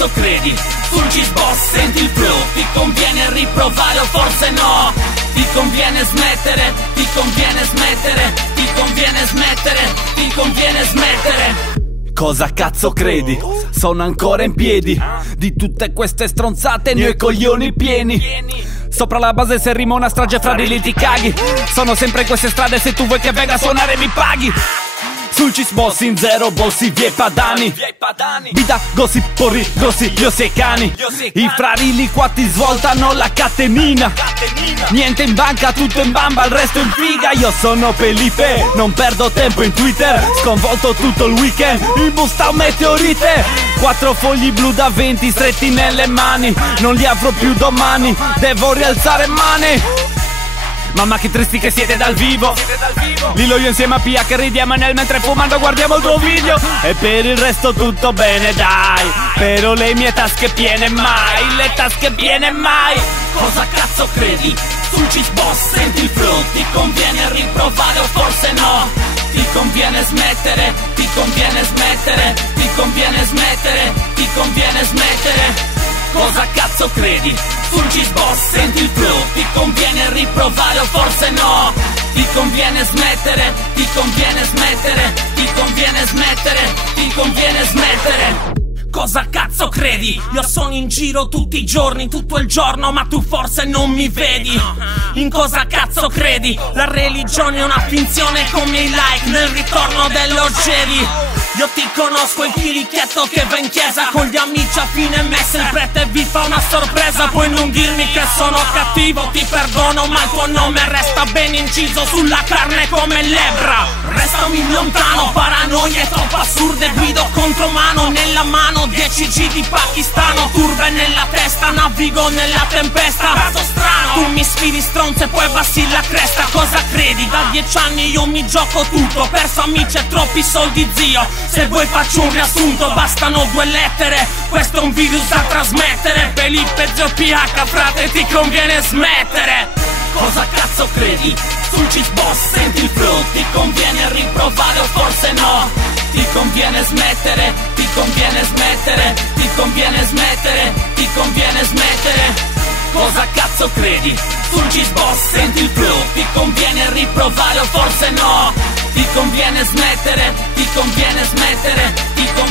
cazzo credi? Sul G-Boss senti il flow, ti conviene riprovare o forse no? Ti conviene smettere, ti conviene smettere, ti conviene smettere, ti conviene smettere. Cosa cazzo credi? Sono ancora in piedi. Di tutte queste stronzate ne ho i coglioni pieni. Sopra la base se rima una strage fra di lì ti caghi. Sono sempre in queste strade, se tu vuoi che venga a suonare mi paghi. Sul G-Boss in zero bossi vie padani. Vita gossip porri grossi grossi e cani. I frari li qua ti svoltano la catenina. Niente in banca, tutto in bamba, il resto in figa. Io sono Felipe, non perdo tempo in Twitter. Sconvolto tutto il weekend, in busta un meteorite. 4 fogli blu da 20 stretti nelle mani. Non li avrò più domani, devo rialzare mani. Mamma che tristi che siete dal vivo. Lilo io insieme a Pia che ridiamo nel mentre fumando guardiamo il tuo video. E per il resto tutto bene dai. Però le mie tasche piene mai. Le tasche piene mai. Cosa cazzo credi? Sul G-Boss senti il flow, ti conviene riprovare o forse no? Ti conviene smettere, ti conviene smettere, ti conviene smettere, ti conviene smettere. Cosa cazzo credi? Sul G-Boss senti il flow, ti conviene riprovare o forse no? Ti conviene smettere, ti conviene smettere, ti conviene smettere, ti conviene smettere. Cosa cazzo credi? Io sono in giro tutti i giorni, tutto il giorno, ma tu forse non mi vedi. In cosa cazzo credi? La religione è una finzione come i like nel ritorno dello Jedi. Io ti conosco il chirichetto che va in chiesa con gli amici a fine messa. Il prete vi fa una sorpresa, puoi non dirmi che sono cattivo, ti perdono ma il tuo nome resta ben inciso sulla carne come lebbra. Restami lontano, paranoie troppo assurde, guido contro mano, nella mano 10 G di pakistano. Turbe nella testa, navigo nella tempesta. Caso strano, tu mi sfidi stronze poi abbassi la cresta. Cosa credi? Da 10 anni io mi gioco tutto, perso amici e troppi soldi zio. Se vuoi faccio un riassunto, bastano 2 lettere. Questo è un virus da trasmettere. Felipe Zio PH, frate, ti conviene smettere. Cosa cazzo credi? Sul G-Boss senti il flow, ti conviene riprovare o forse no? Ti conviene smettere, ti conviene smettere, ti conviene smettere, ti conviene smettere. Cosa cazzo credi? Sul G-Boss senti il flow, ti conviene riprovare o forse no? Ti conviene smettere, ti conviene smettere, ti conviene